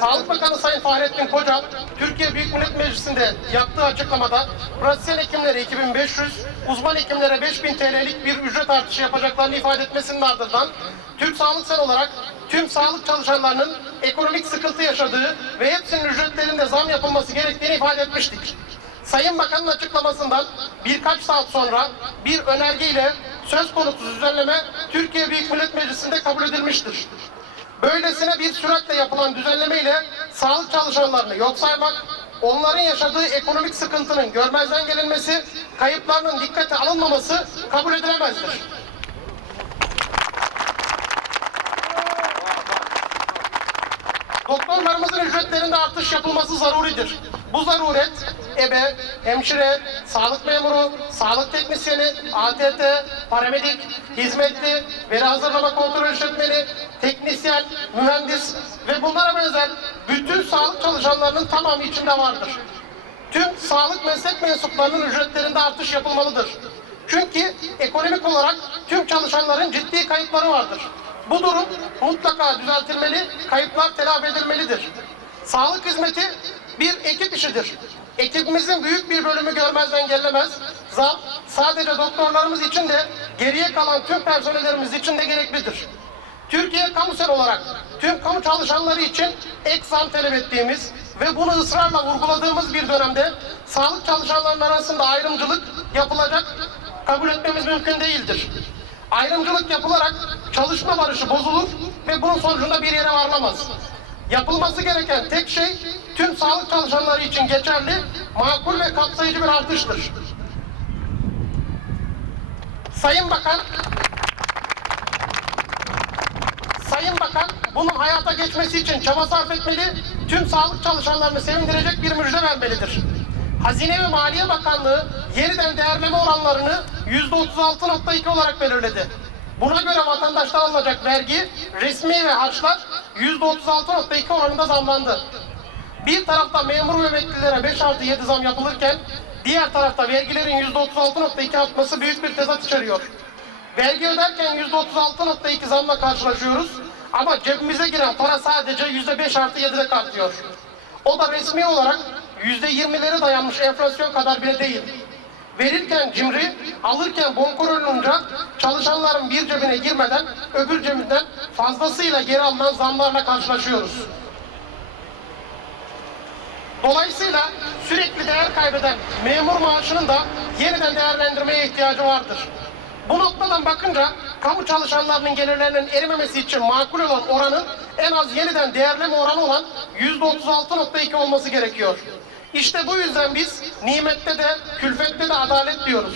Sağlık Bakanı Sayın Fahrettin Koca, Türkiye Büyük Millet Meclisi'nde yaptığı açıklamada pratisyen hekimlere 2500, uzman hekimlere 5000 TL'lik bir ücret artışı yapacaklarını ifade etmesinin ardından Türk Sağlık Sen olarak tüm sağlık çalışanlarının ekonomik sıkıntı yaşadığı ve hepsinin ücretlerinde zam yapılması gerektiğini ifade etmiştik. Sayın Bakan'ın açıklamasından birkaç saat sonra bir önergeyle söz konusu düzenleme Türkiye Büyük Millet Meclisi'nde kabul edilmiştir. Böylesine bir süratle yapılan düzenlemeyle sağlık çalışanlarını yok saymak, onların yaşadığı ekonomik sıkıntının görmezden gelinmesi, kayıplarının dikkate alınmaması kabul edilemezdir. Doktorlarımızın ücretlerinde artış yapılması zaruridir. Bu zaruret ebe, hemşire, sağlık memuru, sağlık teknisyeni, ATT, paramedik, hizmetli, veri hazırlama kontrol işletmeni, teknisyen, mühendis ve bunlara benzer bütün sağlık çalışanlarının tamamı içinde vardır. Tüm sağlık meslek mensuplarının ücretlerinde artış yapılmalıdır. Çünkü ekonomik olarak tüm çalışanların ciddi kayıpları vardır. Bu durum mutlaka düzeltilmeli, kayıplar telafi edilmelidir. Sağlık hizmeti bir ekip işidir. Ekibimizin büyük bir bölümü görmezden gelinemez. Zam sadece doktorlarımız için de geriye kalan tüm personellerimiz için de gereklidir. Türkiye Kamusel olarak tüm kamu çalışanları için ek zam talep ettiğimiz ve bunu ısrarla vurguladığımız bir dönemde sağlık çalışanlarının arasında ayrımcılık yapılacak kabul etmemiz mümkün değildir. Ayrımcılık yapılarak çalışma barışı bozulur ve bunun sonucunda bir yere varılamaz. Yapılması gereken tek şey tüm sağlık çalışanları için geçerli, makul ve kapsayıcı bir artıştır. Sayın Bakan, Sayın Bakan bunun hayata geçmesi için çaba sarf etmeli, tüm sağlık çalışanlarını sevindirecek bir müjde vermelidir. Hazine ve Maliye Bakanlığı yeniden değerleme oranlarını %36.2 olarak belirledi. Buna göre vatandaştan alınacak vergi, resmi ve harçlar %36.2 oranında zamlandı. Bir tarafta memur ve emeklilere 5 artı 7 zam yapılırken, diğer tarafta vergilerin %36.2 artması büyük bir tezat içeriyor. Vergi öderken %36.2 zamla karşılaşıyoruz ama cebimize giren para sadece %5 artı 7'de artıyor. O da resmi olarak %20'lere dayanmış enflasyon kadar bile değil. Verirken cimri, alırken bonkör olunca çalışanların bir cebine girmeden öbür cebinden fazlasıyla geri alınan zamlarla karşılaşıyoruz. Dolayısıyla sürekli değer kaybeden memur maaşının da yeniden değerlendirmeye ihtiyacı vardır. Bu noktadan bakınca kamu çalışanlarının gelirlerinin erimemesi için makul olan oranın en az yeniden değerleme oranı olan %36.2 olması gerekiyor. İşte bu yüzden biz nimette de külfette de adalet diyoruz.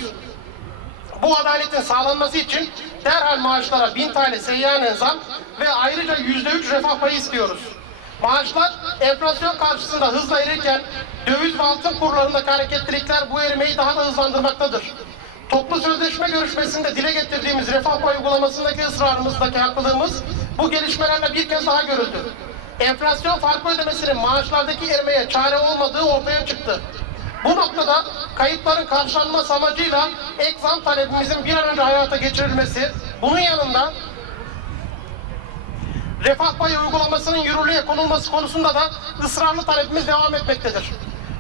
Bu adaletin sağlanması için derhal maaşlara 1000 TL seyyanen zam ve ayrıca %3 refah payı istiyoruz. Maaşlar enflasyon karşısında hızla erirken döviz ve altın kurlarındaki hareketlilikler bu erimeyi daha da hızlandırmaktadır. Toplu sözleşme görüşmesinde dile getirdiğimiz refah payı uygulamasındaki ısrarımızdaki haklılığımız bu gelişmelerle bir kez daha görüldü. Enflasyon farkı ödemesinin maaşlardaki erimeye çare olmadığı ortaya çıktı. Bu noktada kayıpların karşılanması amacıyla ek zam talebimizin bir an önce hayata geçirilmesi, bunun yanında refah payı uygulamasının yürürlüğe konulması konusunda da ısrarlı talebimiz devam etmektedir.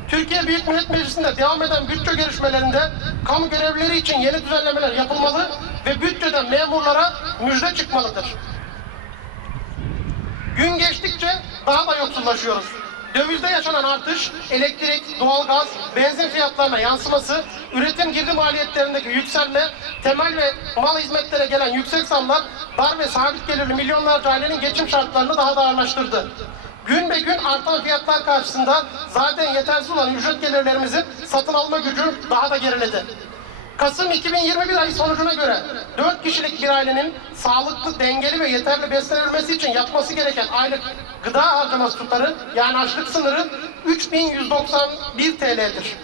Türkiye Büyük Millet Meclisi'nde devam eden bütçe görüşmelerinde kamu görevlileri için yeni düzenlemeler yapılmalı ve bütçeden memurlara müjde çıkmalıdır. Gün geçtikçe daha da yoksullaşıyoruz. Dövizde yaşanan artış, elektrik, doğalgaz, benzin fiyatlarına yansıması, üretim girdi maliyetlerindeki yükselme, temel ve mal hizmetlere gelen yüksek zamlar dar ve sabit gelirli milyonlarca ailenin geçim şartlarını daha da ağırlaştırdı. Gün be gün artan fiyatlar karşısında zaten yetersiz olan ücret gelirlerimizin satın alma gücü daha da geriledi. Kasım 2021 ayı sonucuna göre 4 kişilik bir ailenin sağlıklı, dengeli ve yeterli beslenebilmesi için yapması gereken aylık gıda harcaması tutarı yani açlık sınırı 3191 TL'dir.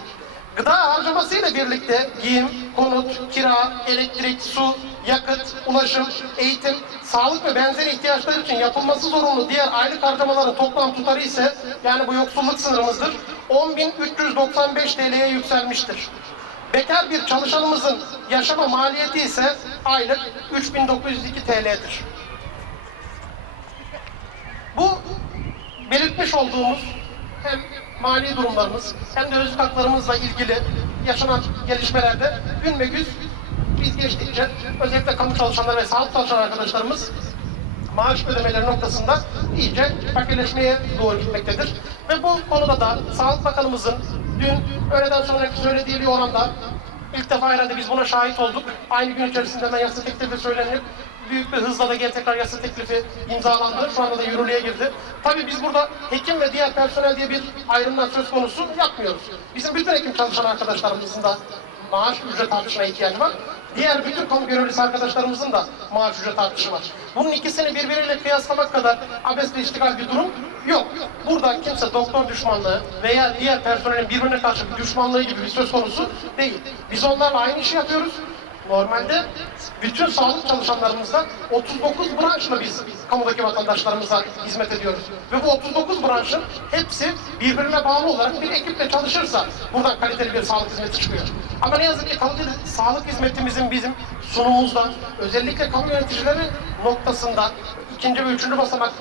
Gıda harcaması ile birlikte giyim, konut, kira, elektrik, su, yakıt, ulaşım, eğitim, sağlık ve benzeri ihtiyaçlar için yapılması zorunlu diğer aylık harcamaların toplam tutarı ise yani bu yoksulluk sınırımızdır 10.395 TL'ye yükselmiştir. Bekar bir çalışanımızın yaşama maliyeti ise aylık 3902 TL'dir. Bu belirtmiş olduğumuz hem mali durumlarımız hem de özlük haklarımızla ilgili yaşanan gelişmelerde gün ve gün biz geçtikçe özellikle kamu çalışanları ve sağlık çalışan arkadaşlarımız maaş ödemeleri noktasında iyice fakirleşmeye doğru gitmektedir. Ve bu konuda da Sağlık Bakanımızın dün öğleden sonraki söylediği oranda ilk defa herhalde biz buna şahit olduk. Aynı gün içerisinde hemen yasa teklifi söylenip büyük bir hızla da geri tekrar yasa teklifi imzalandı. Şu anda da yürürlüğe girdi. Tabii biz burada hekim ve diğer personel diye bir ayrımdan söz konusu yapmıyoruz. Bizim bütün hekim çalışan arkadaşlarımızın da maaş ücret artışına ihtiyacı var. Diğer bütün kamu görevlisi arkadaşlarımızın da maaş ücret artışı var. Bunun ikisini birbiriyle kıyaslamak kadar abesle iştigal bir durum yok. Burada kimse doktor düşmanlığı veya diğer personelin birbirine karşı düşmanlığı gibi bir söz konusu değil. Biz onlarla aynı işi yapıyoruz. Normalde bütün sağlık çalışanlarımızda 39 branşla biz kamudaki vatandaşlarımıza hizmet ediyoruz. Ve bu 39 branşın hepsi birbirine bağlı olarak bir ekiple çalışırsa buradan kaliteli bir sağlık hizmeti çıkıyor. Ama ne yazık ki kaliteli sağlık hizmetimizin bizim sunumumuzda özellikle kamu yöneticileri noktasında ikinci ve üçüncü basamak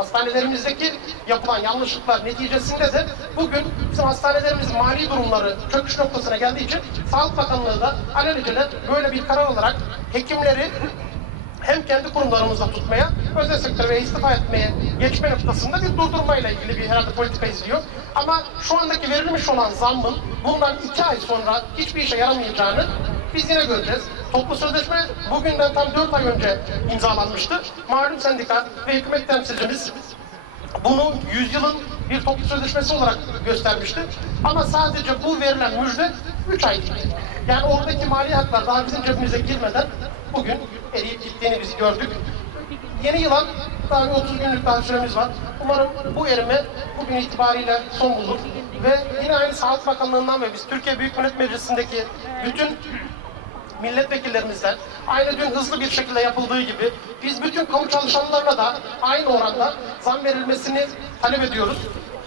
hastanelerimizdeki yapılan yanlışlıklar neticesinde de bugün bizim hastanelerimiz mali durumları çöküş noktasına geldiği için Sağlık Bakanlığı da alelacele böyle bir karar alarak hekimleri hem kendi kurumlarımızda tutmaya, özel sektöre istifa etmeye geçme noktasında bir durdurmayla ilgili bir herhalde politika izliyor. Ama şu andaki verilmiş olan zammın bundan iki ay sonra hiçbir işe yaramayacağını biz yine göreceğiz. Toplu sözleşme bugünden tam dört ay önce imzalanmıştı. Malum sendika ve hükümet temsilcimiz bunu yüzyılın bir toplu sözleşmesi olarak göstermişti. Ama sadece bu verilen müjde 3 ay. Yani oradaki mali haklar daha bizim cebimize girmeden bugün eriyip gittiğini biz gördük. Yeni yıla daha bir 30 günlük daha süremiz var. Umarım bu erime bugün itibariyle son bulur. Ve yine aynı Sağlık Bakanlığı'ndan ve biz Türkiye Büyük Millet Meclisi'ndeki bütün milletvekillerimizden aynı dün hızlı bir şekilde yapıldığı gibi biz bütün kamu çalışanlarına da aynı oranda zam verilmesini talep ediyoruz.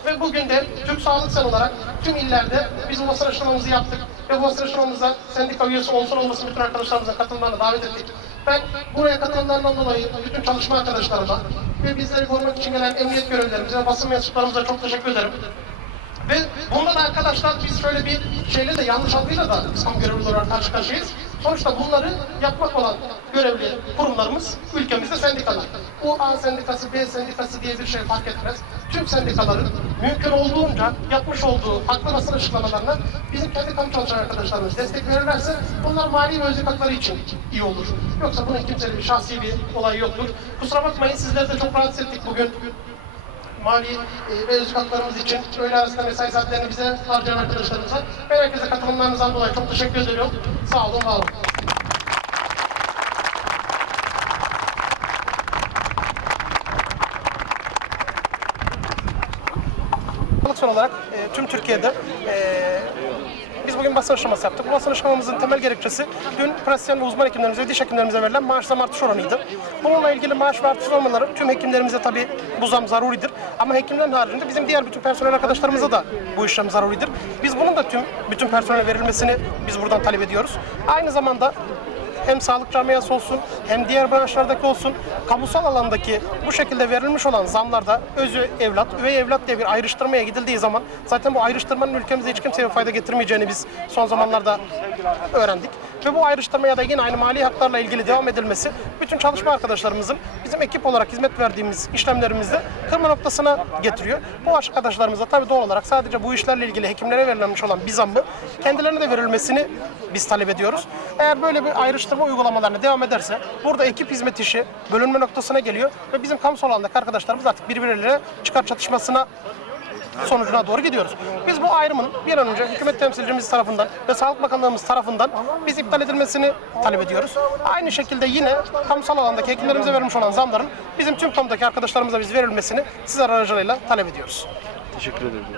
Ve bugün de Türk Sağlık Sen olarak tüm illerde biz bu basın açıklamamızı yaptık. Ve bu basın açıklamamıza sendika üyesi olsun olmasın bütün arkadaşlarımızın katılımlarını davet ettik. Ben buraya katılanlardan dolayı bütün çalışma arkadaşlarıma ve bizleri korumak için gelen emniyet görevlilerimize basın mensuplarımıza çok teşekkür ederim. Ve bundan arkadaşlar biz şöyle bir şeyle de yanlış algıyla da biz kamu görevlileri olarak karşı karşıyayız. Sonuçta bunları yapmak olan görevli kurumlarımız ülkemizde sendikalar. Bu A sendikası, B sendikası diye bir şey fark etmez. Tüm sendikaların mümkün olduğunca yapmış olduğu haklı basın açıklamalarına bizim kendi kamu çalışan arkadaşlarımız destek verirlerse bunlar mali ve özlük hakları için iyi olur. Yoksa bunun kimsenin şahsi bir olayı yoktur. Kusura bakmayın sizleri de çok rahatsız ettik bugün mali e, haklarımız için öğle arasında mesai saatlerini bize harcayan arkadaşlarımıza ve herkese katılımlarınızdan dolayı çok teşekkür ediyorum. Sağ olun, var olun. Olarak e, tüm Türkiye'de e, bugün basın aşaması yaptık. Bu basın aşamamızın temel gerekçesi dün pratisyen ve uzman hekimlerimize diş hekimlerimize verilen maaş zam artış oranıydı. Bununla ilgili maaş ve artış oranları tüm hekimlerimize tabii bu zam zaruridir. Ama hekimlerin haricinde bizim diğer bütün personel arkadaşlarımıza da bu işlem zaruridir. Biz bunun da tüm bütün personele verilmesini biz buradan talep ediyoruz. Aynı zamanda hem sağlık camiası olsun hem diğer branşlardaki olsun kamusal alandaki bu şekilde verilmiş olan zamlarda özü evlat, üvey evlat diye bir ayrıştırmaya gidildiği zaman zaten bu ayrıştırmanın ülkemize hiç kimseye fayda getirmeyeceğini biz son zamanlarda öğrendik. Ve bu ayrıştırmaya da yine aynı mali haklarla ilgili devam edilmesi bütün çalışma arkadaşlarımızın bizim ekip olarak hizmet verdiğimiz işlemlerimizde kırma noktasına getiriyor. Bu arkadaşlarımıza tabii doğal olarak sadece bu işlerle ilgili hekimlere verilmiş olan bir zammı kendilerine de verilmesini biz talep ediyoruz. Eğer böyle bir ayrıştırma uygulamalarına devam ederse burada ekip hizmet işi bölünme noktasına geliyor ve bizim kamusal alandaki arkadaşlarımız artık birbirleriyle çıkar çatışmasına sonucuna doğru gidiyoruz. Biz bu ayrımın bir an önce hükümet temsilcimiz tarafından ve Sağlık Bakanlığımız tarafından biz iptal edilmesini talep ediyoruz. Aynı şekilde yine kamusal alandaki hekimlerimize verilmiş olan zamların bizim tüm kamudaki arkadaşlarımıza biz verilmesini sizler aracılığıyla talep ediyoruz. Teşekkür ederim.